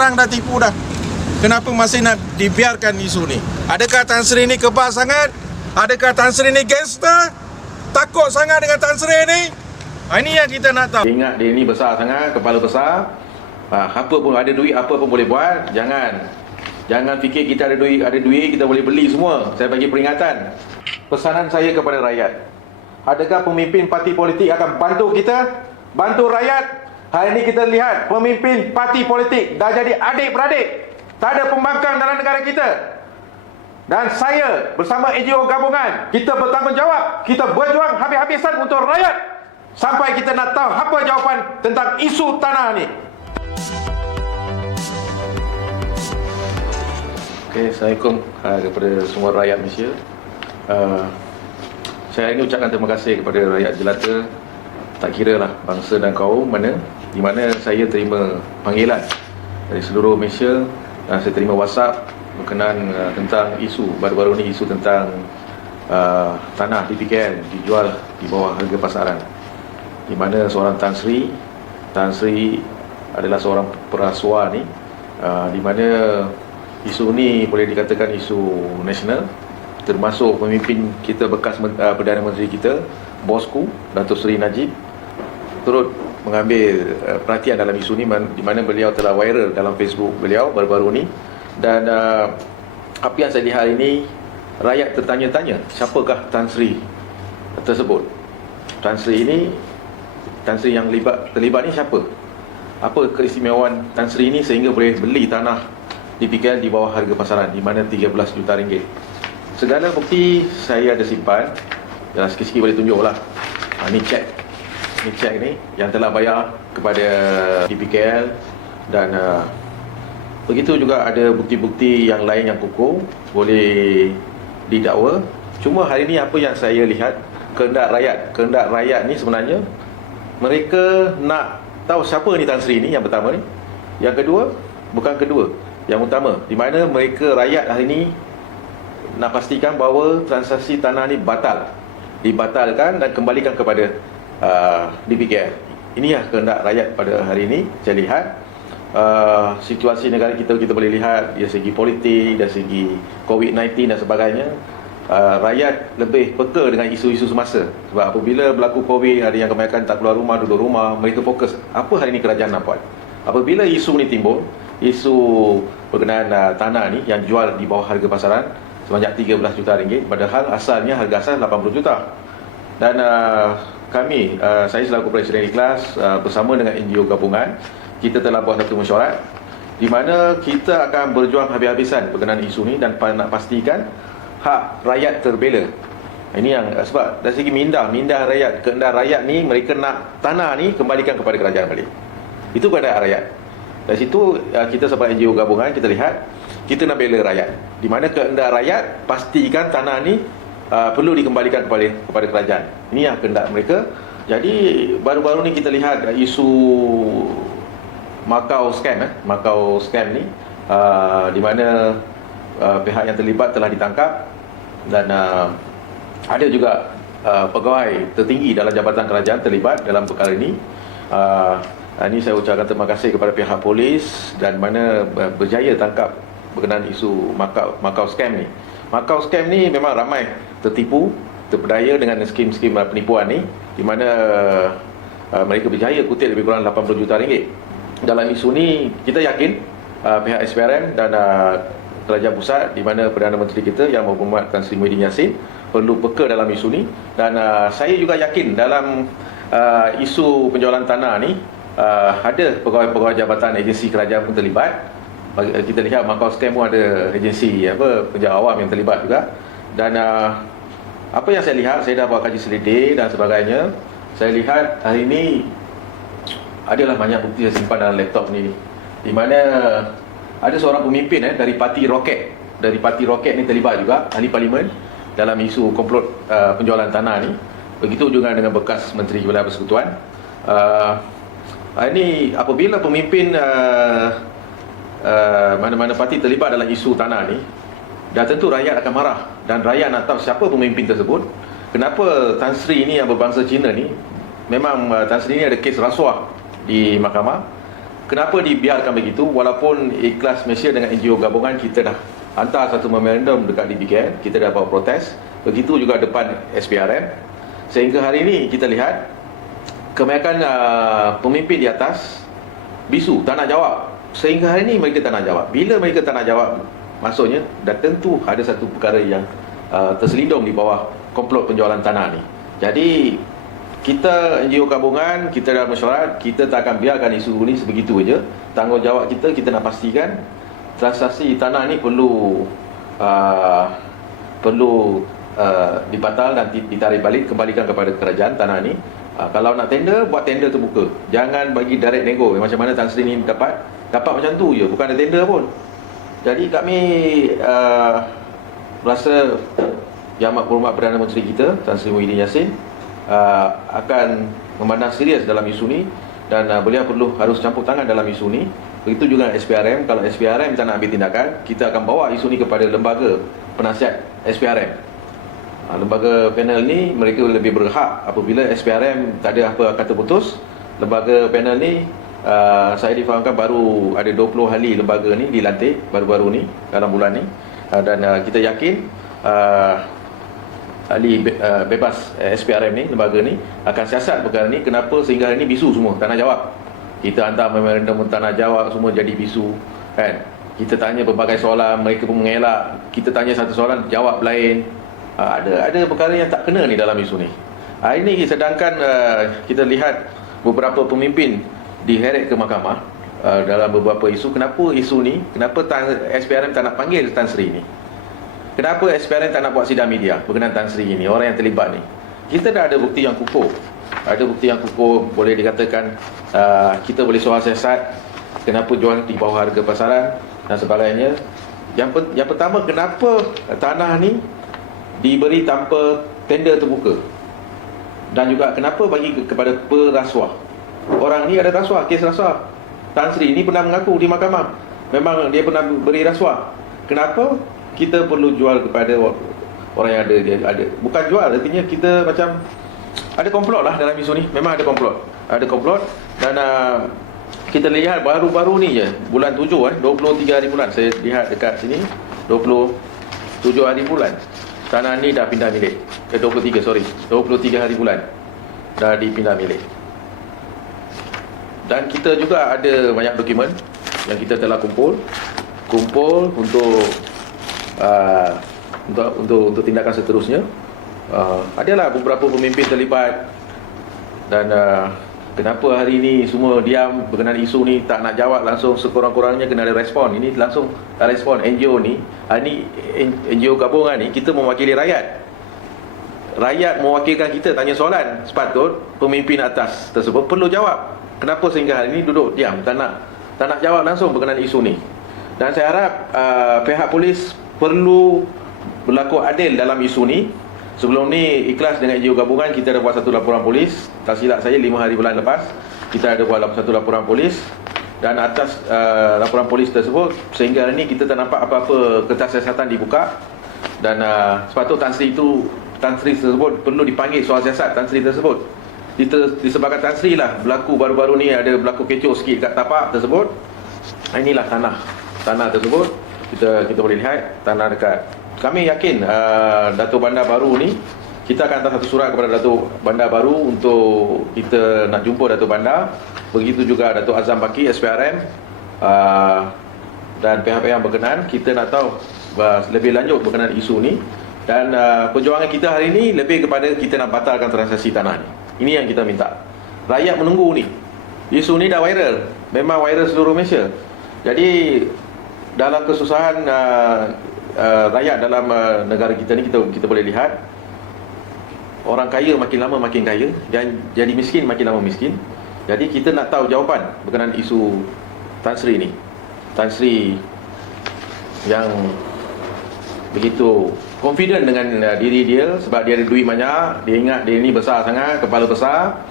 terang dah tipu dah. Kenapa masih nak dibiarkan isu ni? Adakah Tan Sri ni kebal sangat? Adakah Tan Sri ni gangster? Takut sangat dengan Tan Sri ni? Ini yang kita nak tahu. Ingat dia ni besar sangat, kepala besar. Apa pun ada duit, apa pun boleh buat. Jangan fikir kita ada duit kita boleh beli semua. Saya bagi peringatan. Pesanan saya kepada rakyat. Adakah pemimpin parti politik akan bantu kita? Bantu rakyat? Hari ini kita lihat pemimpin parti politik dah jadi adik-beradik. Tak ada pembangkang dalam negara kita. Dan saya bersama NGO gabungan, kita bertanggungjawab, kita berjuang habis-habisan untuk rakyat sampai kita nak tahu apa jawapan tentang isu tanah ni. Okay, Assalamualaikum kepada semua rakyat Malaysia. Saya ingin ucapkan terima kasih kepada rakyat jelata, tak kira lah bangsa dan kaum mana, di mana saya terima panggilan dari seluruh Malaysia dan saya terima WhatsApp berkenaan tentang isu baru-baru ni, isu tentang tanah DPKL dijual di bawah harga pasaran, di mana seorang Tan Sri adalah seorang perasuah ni, di mana isu ni boleh dikatakan isu nasional, termasuk pemimpin kita bekas Perdana Menteri kita, bosku Datuk Seri Najib, turut mengambil perhatian dalam isu ni, di mana beliau telah viral dalam Facebook beliau baru-baru ni. Dan apa yang saya lihat ini, rakyat tertanya-tanya, siapakah Tan Sri tersebut? Tan Sri yang terlibat ni siapa? Apa keistimewaan Tan Sri ini sehingga boleh beli tanah DPKL di bawah harga pasaran, di mana 13 juta ringgit. Segala bukti saya ada simpan. Dalam sikit-sikit boleh tunjuk lah. Ni cek ni yang telah bayar kepada DPKL. Dan begitu juga ada bukti-bukti yang lain yang kukuh boleh didakwa. Cuma hari ni apa yang saya lihat, kehendak rakyat ni sebenarnya mereka nak tahu siapa ni Tan Sri ni, yang pertama ni. Yang kedua, bukan kedua, yang utama, di mana mereka rakyat hari ni nak pastikan bahawa transaksi tanah ni dibatalkan dan kembalikan kepada DPKL. Inilah kehendak rakyat pada hari ini. Saya lihat situasi negara kita boleh lihat dari segi politik, dari segi COVID-19 dan sebagainya. Rakyat lebih peka dengan isu-isu semasa. Sebab apabila berlaku COVID, ada yang kebanyakan tak keluar rumah, duduk rumah, mereka fokus apa hari ini kerajaan nak buat. Apabila isu ni timbul, isu berkenaan tanah ni yang jual di bawah harga pasaran sebanyak 13 juta ringgit, padahal asalnya harga asal 80 juta. Dan saya selaku Presiden Ikhlas bersama dengan NGO gabungan, kita telah buat satu mesyuarat di mana kita akan berjuang habis-habisan berkenaan isu ni dan nak pastikan hak rakyat terbela. Ini yang sebab dari segi mindah rakyat, kehendak rakyat ni, mereka nak tanah ni kembalikan kepada kerajaan balik. Itu kehendak rakyat. Dari situ kita sebagai NGO gabungan, kita lihat kita nak bela rakyat, di mana kehendak rakyat pastikan tanah ni perlu dikembalikan kepada kerajaan. Ini yang kehendak mereka. Jadi baru-baru ni kita lihat isu Makau scam ni, di mana pihak yang terlibat telah ditangkap dan ada juga pegawai tertinggi dalam jabatan kerajaan terlibat dalam perkara ini. Ini saya ucapkan terima kasih kepada pihak polis dan mana berjaya tangkap berkenaan isu Makau scam ni. Makau scam ni memang ramai tertipu, terpedaya dengan skim-skim penipuan ni, di mana mereka berjaya kutip lebih kurang 80 juta ringgit. Dalam isu ni kita yakin pihak SPRM dan Kerajaan Pusat, di mana Perdana Menteri kita Yang Berhormat Tan Sri Muhyiddin Yassin perlu peka dalam isu ni. Dan saya juga yakin dalam isu penjualan tanah ni ada pegawai-pegawai jabatan agensi kerajaan pun terlibat. Kita lihat Makau scam pun ada agensi penjaga awam yang terlibat juga. Dan apa yang saya lihat, saya dah buat kaji selidik dan sebagainya, saya lihat hari ini adalah banyak bukti saya simpan dalam laptop ni, di mana ada seorang pemimpin dari parti Roket ni terlibat juga, ahli parlimen, dalam isu komplot penjualan tanah ni. Begitu juga dengan bekas Menteri Wilayah Persekutuan. Ini apabila pemimpin mana-mana parti terlibat dalam isu tanah ni, dah tentu rakyat akan marah. Dan rakyat nak tahu siapa pemimpin tersebut. Kenapa Tan Sri ni yang berbangsa Cina ni, memang Tan Sri ni ada kes rasuah di mahkamah. kenapa dibiarkan begitu? Walaupun Ikhlas Malaysia dengan NGO gabungan, kita dah hantar satu memorandum dekat DPKN, kita dah bawa protes, begitu juga depan SPRM. Sehingga hari ini kita lihat kebanyakan pemimpin di atas bisu, tak nak jawab. Sehingga hari ini mereka tak nak jawab. Bila mereka tak nak jawab, maksudnya dah tentu ada satu perkara yang terselindung di bawah komplot penjualan tanah ni. Jadi kita NGO gabungan, kita dalam mesyuarat, kita tak akan biarkan isu ni sebegitu saja. Tanggungjawab kita nak pastikan transaksi tanah ni perlu dibatal dan ditarik balik, kembalikan kepada kerajaan tanah ni. Kalau nak tender, buat tender terbuka. Jangan bagi direct nego. Macam mana Tan Sri ni dapat macam tu je, bukan ada tender pun. Jadi kami rasa Yang Amat Berhormat Perdana Menteri kita, Tan Sri Muhyiddin Yassin, akan memandang serius dalam isu ni, dan beliau harus campur tangan dalam isu ni. Begitu juga SPRM. Kalau SPRM tak nak ambil tindakan, kita akan bawa isu ni kepada lembaga penasihat SPRM. Lembaga panel ni mereka lebih berhak. Apabila SPRM tak ada apa kata putus, lembaga panel ni saya difahamkan baru ada 20 ahli lembaga ni dilantik baru-baru ni, dalam bulan ni, dan kita yakin ahli bebas SPRM ni, lembaga ni akan siasat perkara ni. Kenapa sehingga hari ni bisu semua, tak nak jawab. Kita hantar memorandum, tak nak jawab, semua jadi bisu kan. Kita tanya berbagai soalan, mereka pun mengelak. Kita tanya satu soalan, jawab lain. Ada perkara yang tak kena ni dalam isu ni. Ini sedangkan kita lihat beberapa pemimpin diheret ke mahkamah dalam beberapa isu. Kenapa isu ni, kenapa SPRM tak nak panggil Tan Sri ni? Kenapa SPRM tak nak buat sidang media berkenaan Tan Sri ini, orang yang terlibat ni? Kita dah ada bukti yang kukuh. Ada bukti yang kukuh, boleh dikatakan kita boleh soal siasat, kenapa jual di bawah harga pasaran dan sebagainya. Yang pertama, kenapa tanah ni diberi tanpa tender terbuka? Dan juga kenapa bagi kepada perasuah? Orang ni ada rasuah, kes rasuah. Tan Sri ni pernah mengaku di mahkamah memang dia pernah beri rasuah. Kenapa kita perlu jual kepada orang yang ada? Bukan jual, artinya kita macam ada komplot lah dalam isu ni. Memang ada komplot. Dan kita lihat baru-baru ni je, bulan 7 23 hari bulan, saya lihat dekat sini 27 hari bulan, tanah ni dah pindah milik. 23 hari bulan dah dipindah milik. Dan kita juga ada banyak dokumen yang kita telah kumpul untuk tindakan seterusnya. Adalah beberapa pemimpin terlibat. Dan kenapa hari ini semua diam berkenaan isu ni, tak nak jawab langsung? Sekurang-kurangnya kena ada respon. Ini langsung tak respon. NGO ni, ini NGO gabungan ni, kita mewakili rakyat. Rakyat mewakilkan kita, tanya soalan. Sepatut pemimpin atas tersebut perlu jawab. Kenapa sehingga hari ini duduk diam, tak nak jawab langsung berkenaan isu ni? Dan saya harap pihak polis perlu berlaku adil dalam isu ni. Sebelum ni Ikhlas dengan NGO gabungan, kita ada buat satu laporan polis. Tak silap saya 5 hari bulan lepas, kita ada buat satu laporan polis. Dan atas laporan polis tersebut, sehingga hari ini kita tak nampak apa-apa kertas siasatan dibuka. Dan sepatut Tan Sri tersebut perlu dipanggil soal siasat Tan Sri tersebut. Disebabkan Tan Sri lah baru-baru ni ada berlaku kecoh sikit kat tapak tersebut. Inilah tanah tersebut. Kita boleh lihat tanah dekat. Kami yakin Datuk Bandar Baru ni, kita akan hantar satu surat kepada Datuk Bandar Baru untuk kita nak jumpa Datuk Bandar. Begitu juga Datuk Azam Baki SPRM dan pihak-pihak yang berkenaan. Kita nak tahu lebih lanjut berkenaan isu ni. Dan perjuangan kita hari ini lebih kepada kita nak batalkan transaksi tanah ni. Ini yang kita minta. Rakyat menunggu ni. Isu ni dah viral. Memang viral seluruh Malaysia. Jadi dalam kesusahan rakyat dalam negara kita ni, kita boleh lihat orang kaya makin lama makin kaya dan jadi miskin makin lama miskin. Jadi kita nak tahu jawapan berkenaan isu Tan Sri ni. Tan Sri yang begitu confident dengan diri dia sebab dia ada duit banyak. Dia ingat dia ni besar sangat, kepala besar.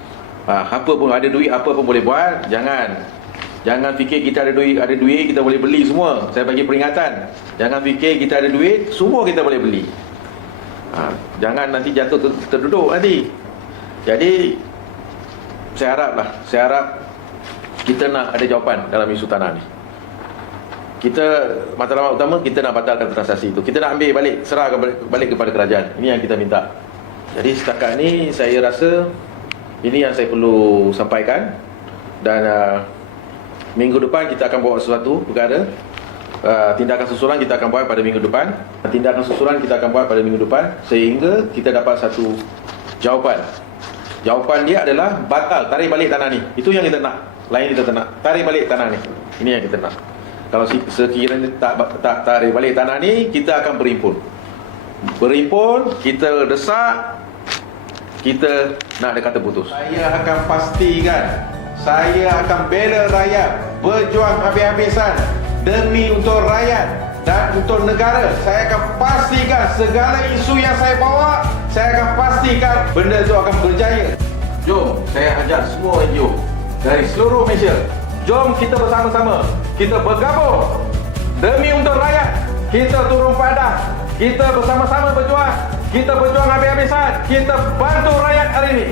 Apa pun ada duit, apa pun boleh buat. Jangan fikir kita ada duit kita boleh beli semua. Saya bagi peringatan. Jangan fikir kita ada duit, semua kita boleh beli. Jangan nanti jatuh terduduk nanti. Jadi saya harap kita nak ada jawapan dalam isu tanah ni. Kita, matlamat utama kita nak batalkan transaksi itu. Kita nak ambil balik, serahkan balik kepada kerajaan. Ini yang kita minta. Jadi setakat ni saya rasa ini yang saya perlu sampaikan. Dan minggu depan kita akan buat sesuatu perkara. Tindakan susulan kita akan buat pada minggu depan. Tindakan susulan kita akan buat pada minggu depan sehingga kita dapat satu jawapan. Jawapan dia adalah batal, tarik balik tanah ni. Itu yang kita nak. Lain kita tak nak. Tarik balik tanah ni. Ini yang kita nak. Kalau sekiranya tak tarik balik tanah ni, kita akan berhimpun. Berhimpun, kita desak, kita nak ada kata putus. Saya akan pastikan, saya akan bela rakyat, berjuang habis-habisan demi untuk rakyat dan untuk negara. Saya akan pastikan segala isu yang saya bawa, saya akan pastikan benda itu akan berjaya. Jom, saya ajak semua NGO dari seluruh Malaysia. Jom kita bersama-sama, kita bergabung demi untuk rakyat. Kita turun padah, kita bersama-sama berjuang, kita berjuang habis-habisan, kita bantu rakyat hari ini.